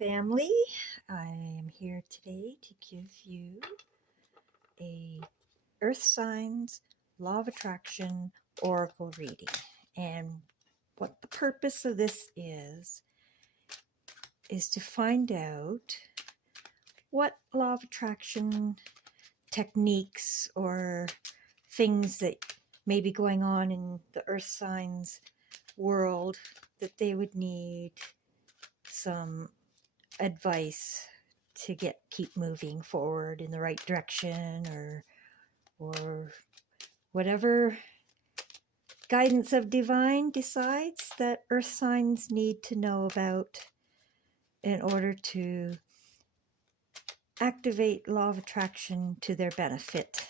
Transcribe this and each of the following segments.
family. I am here today to give you a Earth Signs Law of Attraction Oracle reading. And what the purpose of this is to find out what Law of Attraction techniques or things that may be going on in the Earth Signs world that they would need some advice to keep moving forward in the right direction, or whatever guidance of divine decides that earth signs need to know about in order to activate law of attraction to their benefit.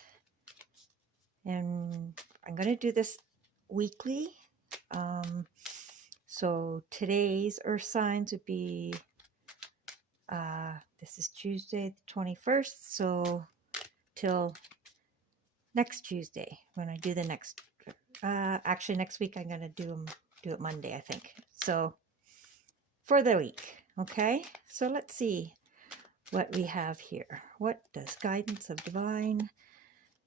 And I'm going to do this weekly. So today's earth signs would be this is Tuesday the 21st, so till next Tuesday when I do the next, actually next week I'm going to do it Monday, I think. So for the week, okay? So let's see what we have here. What does guidance of divine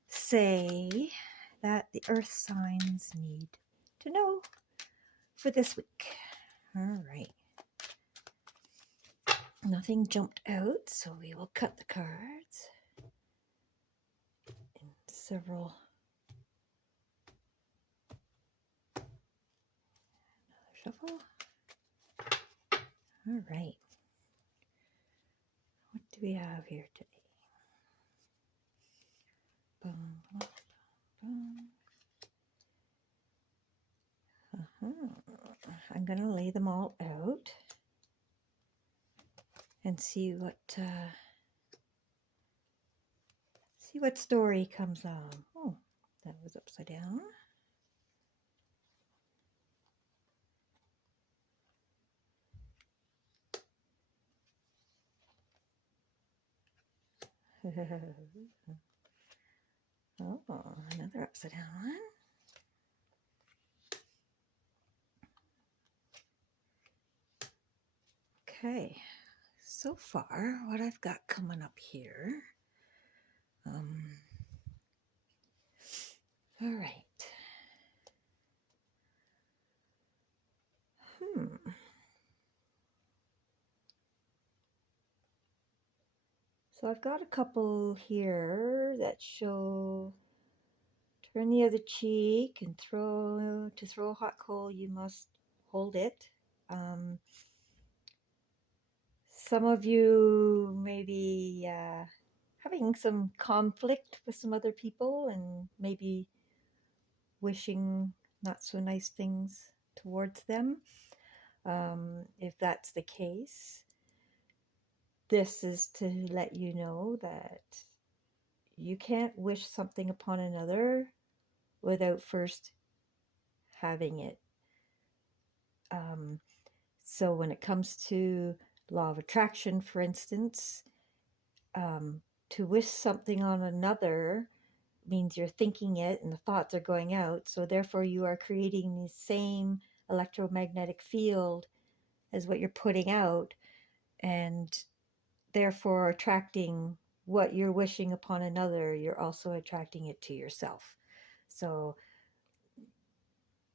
say that the earth signs need to know for this week? All right. Nothing jumped out, so we will cut the cards in several. Another shuffle. All right. What do we have here today? Boom, boom, boom. I'm going to lay them all out and see what story comes on. Oh, that was upside down. Oh, another upside down one. Okay, so far what I've got coming up here. All right. So I've got a couple here that show turn the other cheek and to throw a hot coal you must hold it. Some of you may be having some conflict with some other people and maybe wishing not so nice things towards them. If that's the case, this is to let you know that you can't wish something upon another without first having it. So when it comes to law of attraction, for instance, to wish something on another means you're thinking it and the thoughts are going out. So therefore you are creating the same electromagnetic field as what you're putting out, and therefore attracting what you're wishing upon another, you're also attracting it to yourself. So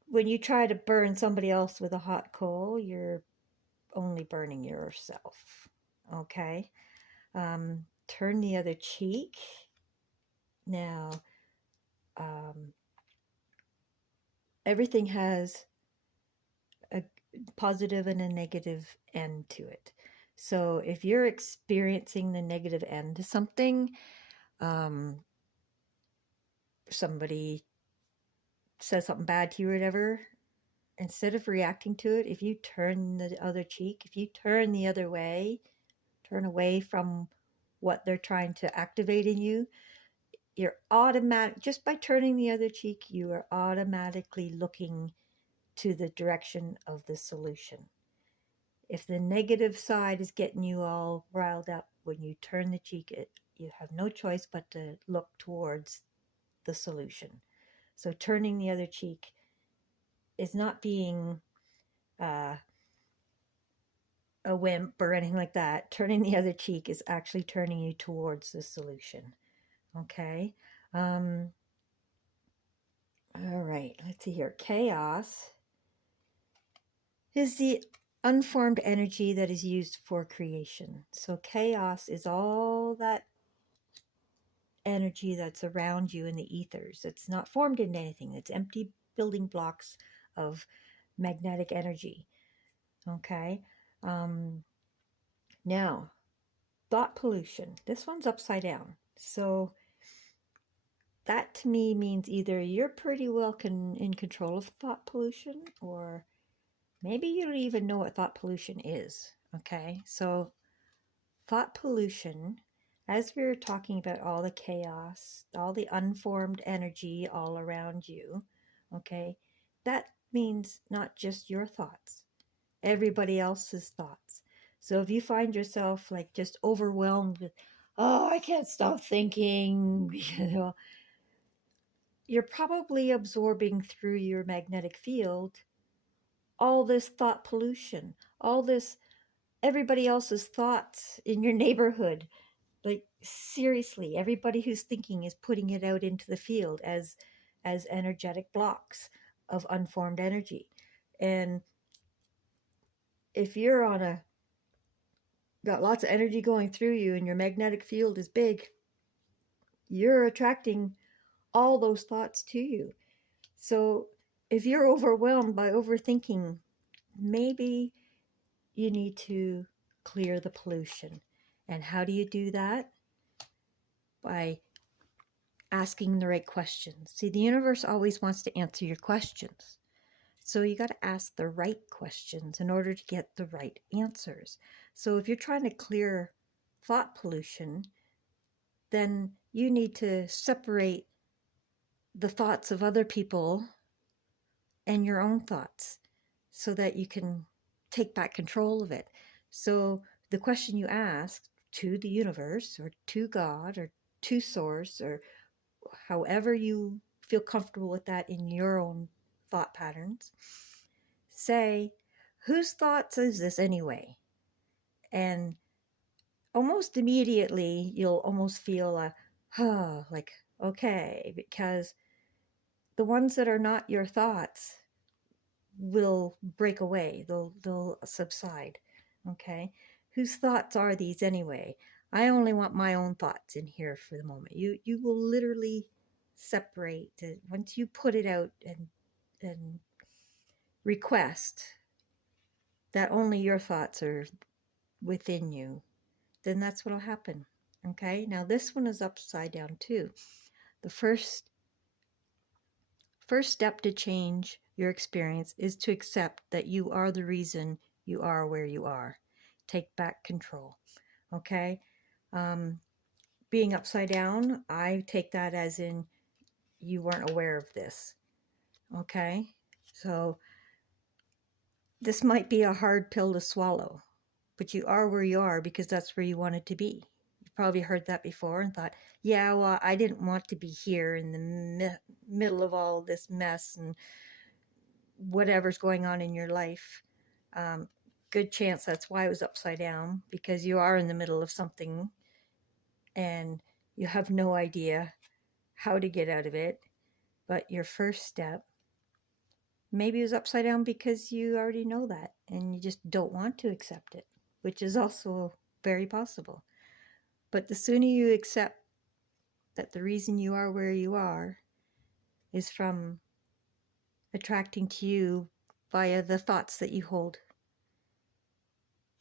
when you try to burn somebody else with a hot coal, you're only burning yourself. Okay? Turn the other cheek. Now, everything has a positive and a negative end to it. So if you're experiencing the negative end to something, somebody says something bad to you or whatever, instead of reacting to it, if you turn the other cheek, if you turn the other way, turn away from what they're trying to activate in you, you're just by turning the other cheek, you are automatically looking to the direction of the solution. If the negative side is getting you all riled up, when you turn the cheek, you have no choice but to look towards the solution. So turning the other cheek is not being a wimp or anything like that. Turning the other cheek is actually turning you towards the solution. Okay. All right. Let's see here. Chaos is the unformed energy that is used for creation. So chaos is all that energy that's around you in the ethers. It's not formed into anything. It's empty building blocks of magnetic energy. Okay. Now, thought pollution. This one's upside down. So that to me means either you're pretty well in control of thought pollution, or maybe you don't even know what thought pollution is. Okay. So thought pollution, as we were talking about all the chaos, all the unformed energy all around you, okay, that means not just your thoughts, everybody else's thoughts. So if you find yourself like just overwhelmed with, oh, I can't stop thinking, you're probably absorbing through your magnetic field all this thought pollution, all this everybody else's thoughts in your neighborhood. Like, seriously, everybody who's thinking is putting it out into the field as energetic blocks of unformed energy. And if you're got lots of energy going through you and your magnetic field is big, you're attracting all those thoughts to you. So if you're overwhelmed by overthinking, maybe you need to clear the pollution. And how do you do that? By asking the right questions. See, the universe always wants to answer your questions. So you got to ask the right questions in order to get the right answers. So if you're trying to clear thought pollution, then you need to separate the thoughts of other people and your own thoughts so that you can take back control of it. So the question you ask to the universe or to God or to Source, or however you feel comfortable with that in your own thought patterns, say, whose thoughts is this anyway? And almost immediately you'll almost feel like, okay, because the ones that are not your thoughts will break away, they'll subside. Okay, whose thoughts are these anyway? I only want my own thoughts in here for the moment. You will literally separate once you put it out and request that only your thoughts are within you, then that's what'll happen. Okay, now this one is upside down too. The first step to change your experience is to accept that you are the reason you are where you are. Take back control. Okay, being upside down, I take that as in you weren't aware of this. Okay, so this might be a hard pill to swallow, but you are where you are because that's where you wanted to be. You've probably heard that before and thought, yeah, well, I didn't want to be here in the middle of all this mess and whatever's going on in your life. Good chance that's why it was upside down, because you are in the middle of something and you have no idea how to get out of it. But your first step maybe it was upside down because you already know that and you just don't want to accept it, which is also very possible. But the sooner you accept that the reason you are where you are is from attracting to you via the thoughts that you hold,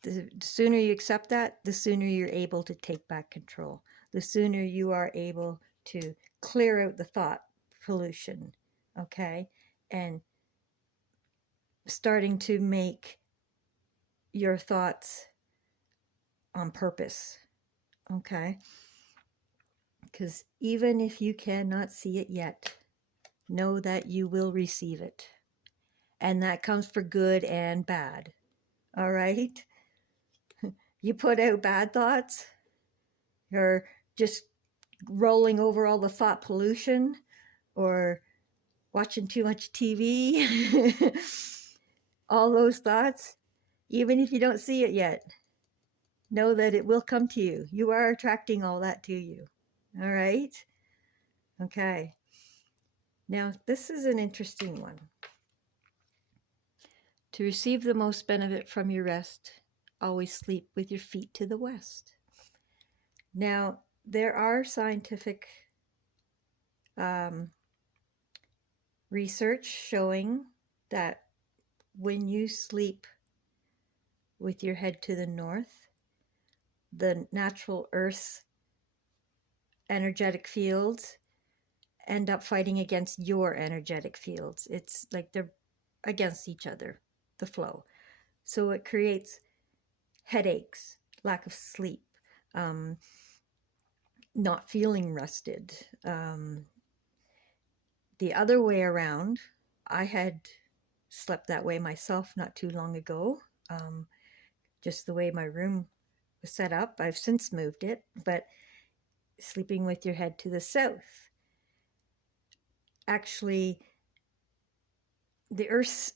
the sooner you accept that, the sooner you're able to take back control. The sooner you are able to clear out the thought pollution, okay? And starting to make your thoughts on purpose, okay? Because even if you cannot see it yet, know that you will receive it. And that comes for good and bad, all right? You put out bad thoughts, or just rolling over all the thought pollution, or watching too much TV, all those thoughts, Even if you don't see it yet, know that it will come to you. You are attracting all that to you. All right? Okay. Now, this is an interesting one. To receive the most benefit from your rest, always sleep with your feet to the west. Now, there are scientific research showing that when you sleep with your head to the north, the natural Earth's energetic fields end up fighting against your energetic fields. It's like they're against each other, the flow. So it creates headaches, lack of sleep, not feeling rested. The other way around, I had slept that way myself not too long ago. Just the way my room was set up. I've since moved it, but sleeping with your head to the south. Actually, the Earth's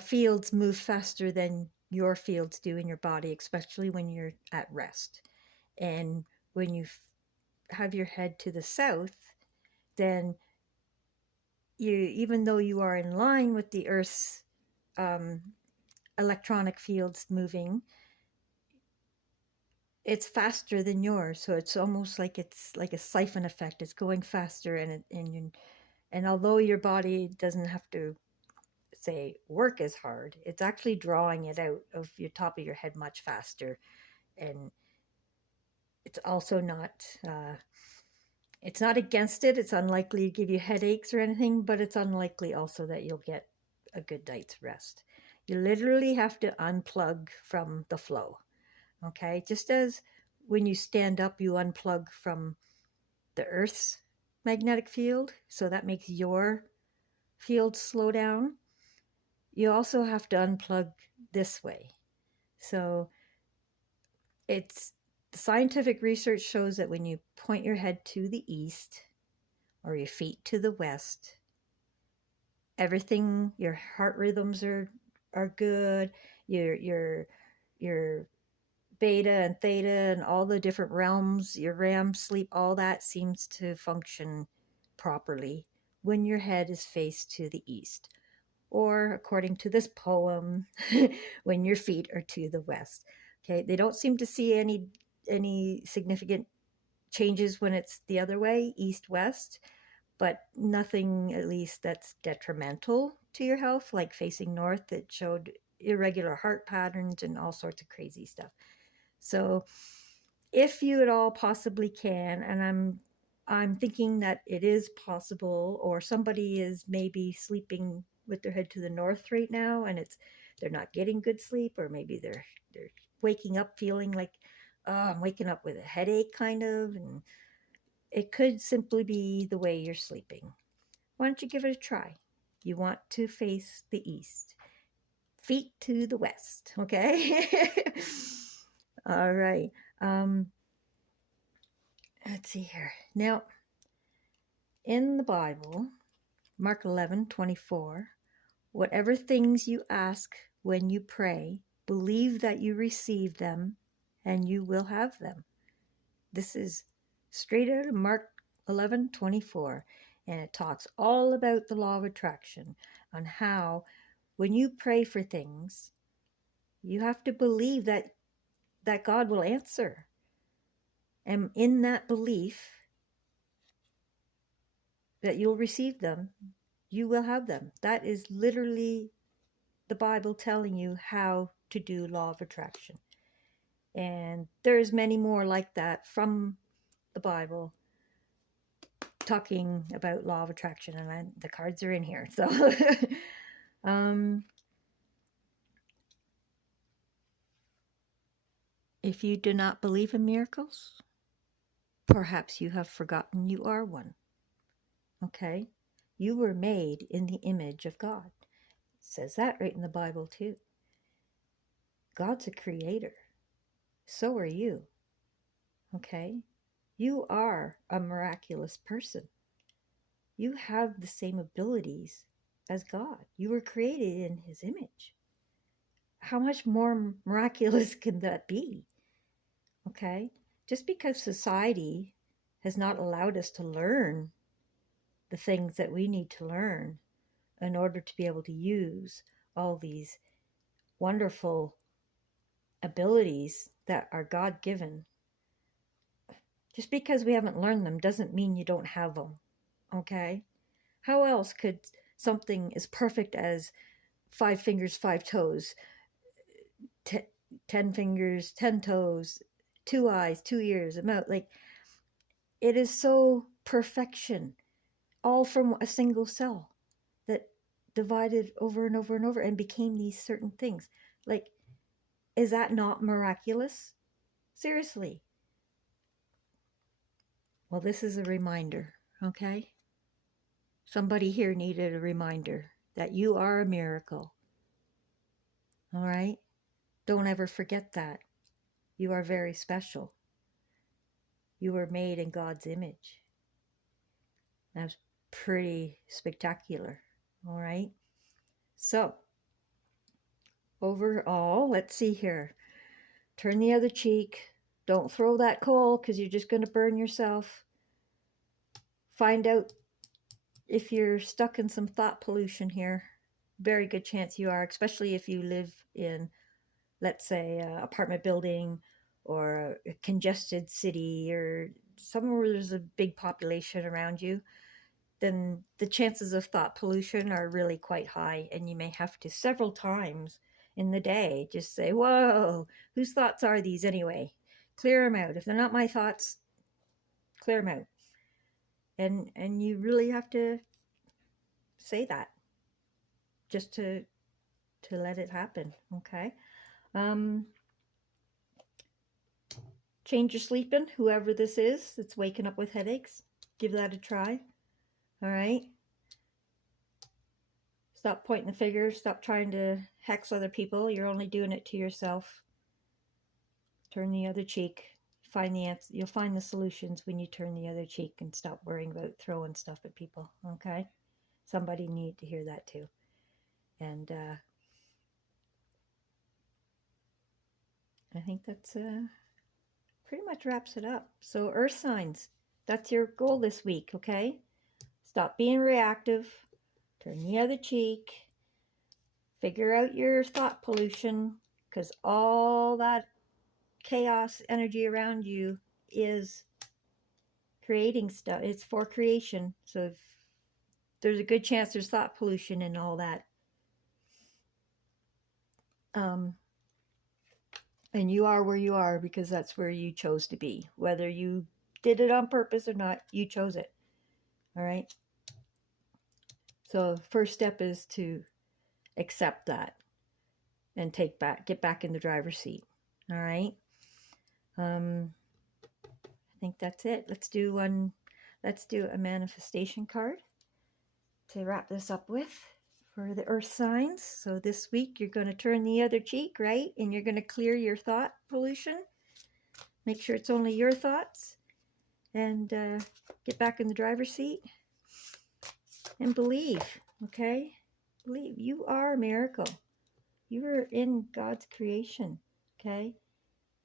fields move faster than your fields do in your body, especially when you're at rest. And when you have your head to the south, then even though you are in line with the Earth's electronic fields moving, it's faster than yours. So it's almost like it's like a siphon effect. It's going faster, and although your body doesn't have to say work as hard, it's actually drawing it out of your top of your head much faster. And it's also not it's not against it. It's unlikely to give you headaches or anything, but it's unlikely also that you'll get a good night's rest. You literally have to unplug from the flow. Okay, just as when you stand up, you unplug from the Earth's magnetic field, so that makes your field slow down. You also have to unplug this way. So it's scientific research shows that when you point your head to the east or your feet to the west, everything, your heart rhythms are good, your beta and theta and all the different realms, your REM sleep, all that seems to function properly when your head is faced to the east. Or according to this poem, when your feet are to the west. Okay, they don't seem to see any significant changes when it's the other way, east-west, but nothing at least that's detrimental to your health, like facing north that showed irregular heart patterns and all sorts of crazy stuff. So if you at all possibly can, and I'm thinking that it is possible, or somebody is maybe sleeping with their head to the north right now and they're not getting good sleep, or maybe they're waking up feeling like, oh, I'm waking up with a headache kind of, and it could simply be the way you're sleeping. Why don't you give it a try? You want to face the east, feet to the west, okay? All right. Let's see here. Now, in the Bible, Mark 11:24, whatever things you ask when you pray, believe that you receive them and you will have them. This is straight out of Mark 11:24, and it talks all about the law of attraction, on how when you pray for things, you have to believe that God will answer. And in that belief that you'll receive them, you will have them. That is literally the Bible telling you how to do law of attraction. And there's many more like that from the Bible talking about law of attraction, and the cards are in here. So if you do not believe in miracles, perhaps you have forgotten you are one. Okay? You were made in the image of God. It says that right in the Bible too. God's a creator. So are you. Okay? You are a miraculous person. You have the same abilities as God. You were created in His image. how much more miraculous can that be? Okay? Just because society has not allowed us to learn the things that we need to learn in order to be able to use all these wonderful abilities that are God given. Just because we haven't learned them doesn't mean you don't have them. Okay? How else could something as perfect as 5 fingers, 5 toes, 10 fingers, 10 toes, 2 eyes, 2 ears, a mouth, like, it is so perfection, all from a single cell that divided over and over and over and became these certain things. Like, is that not miraculous? Seriously. Well, this is a reminder, okay? Somebody here needed a reminder that you are a miracle. All right? Don't ever forget that. You are very special. You were made in God's image. That's pretty spectacular. All right? So, overall, let's see here. Turn the other cheek. Don't throw that coal because you're just going to burn yourself. Find out if you're stuck in some thought pollution here. Very good chance you are, especially if you live in, let's say, an apartment building or a congested city or somewhere where there's a big population around you. Then the chances of thought pollution are really quite high, and you may have to several times in the day just say, whoa, whose thoughts are these anyway? Clear them out. If they're not my thoughts, clear them out. And you really have to say that just to let it happen. Okay. Change your sleeping, whoever this is that's waking up with headaches. Give that a try. All right. Stop pointing the finger. Stop trying to hex other people. You're only doing it to yourself. Turn the other cheek. Find the answer. You'll find the solutions when you turn the other cheek and stop worrying about throwing stuff at people. Okay? Somebody need to hear that too. And I think that's pretty much wraps it up. So earth signs, that's your goal this week. Okay? Stop being reactive. Turn the other cheek. Figure out your thought pollution, because all that chaos energy around you is creating stuff. It's for creation. So if there's a good chance there's thought pollution and all that. And you are where you are because that's where you chose to be. Whether you did it on purpose or not, you chose it. All right? So first step is to accept that and get back in the driver's seat. All right? I think that's it. Let's do a manifestation card to wrap this up with for the earth signs. So this week you're going to turn the other cheek, right? And you're going to clear your thought pollution. Make sure it's only your thoughts. And get back in the driver's seat. And believe, okay? Believe. You are a miracle. You are in God's creation, okay?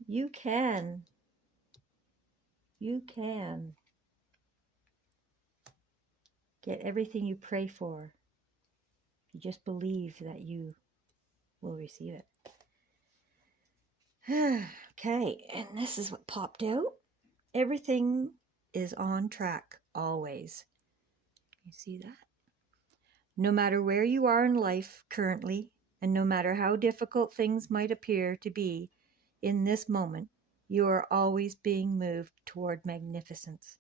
You can get everything you pray for. You just believe that you will receive it. Okay, and this is what popped out. Everything is on track, always. You see that? No matter where you are in life currently, and no matter how difficult things might appear to be in this moment, you are always being moved toward magnificence.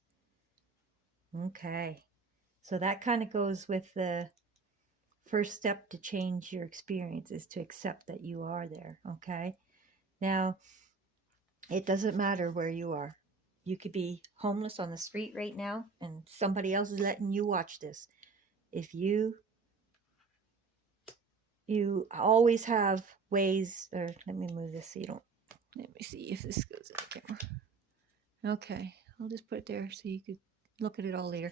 Okay, so that kind of goes with the first step to change your experience is to accept that you are there, okay? Now, it doesn't matter where you are. You could be homeless on the street right now, and somebody else is letting you watch this. If you always have ways, or let me move this so you don't, let me see if this goes in the camera. Okay, I'll just put it there so you could look at it all later.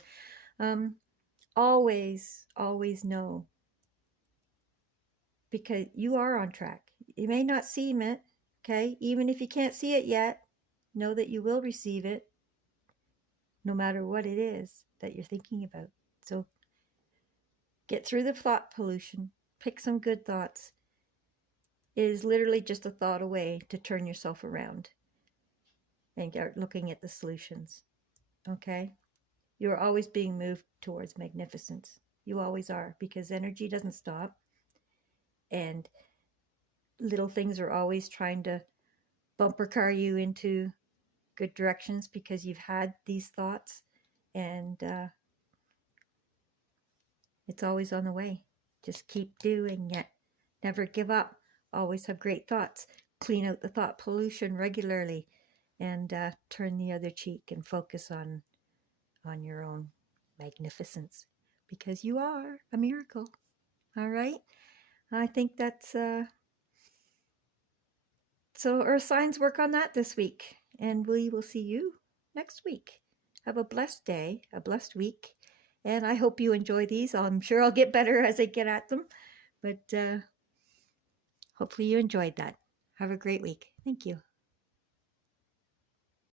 Always know, because you are on track. You may not see it, okay? Even if you can't see it yet, know that you will receive it no matter what it is that you're thinking about. So get through the thought pollution. Pick some good thoughts. It is literally just a thought away to turn yourself around and start looking at the solutions, okay? You're always being moved towards magnificence. You always are, because energy doesn't stop, and little things are always trying to bumper car you into good directions because you've had these thoughts, and it's always on the way. Just keep doing it. Never give up. Always have great thoughts. Clean out the thought pollution regularly, and turn the other cheek and focus on your own magnificence, because you are a miracle. All right? I think that's so Earth signs, work on that this week, and we will see you next week. Have a blessed day, a blessed week, and I hope you enjoy these. I'm sure I'll get better as I get at them, but hopefully you enjoyed that. Have a great week. Thank you.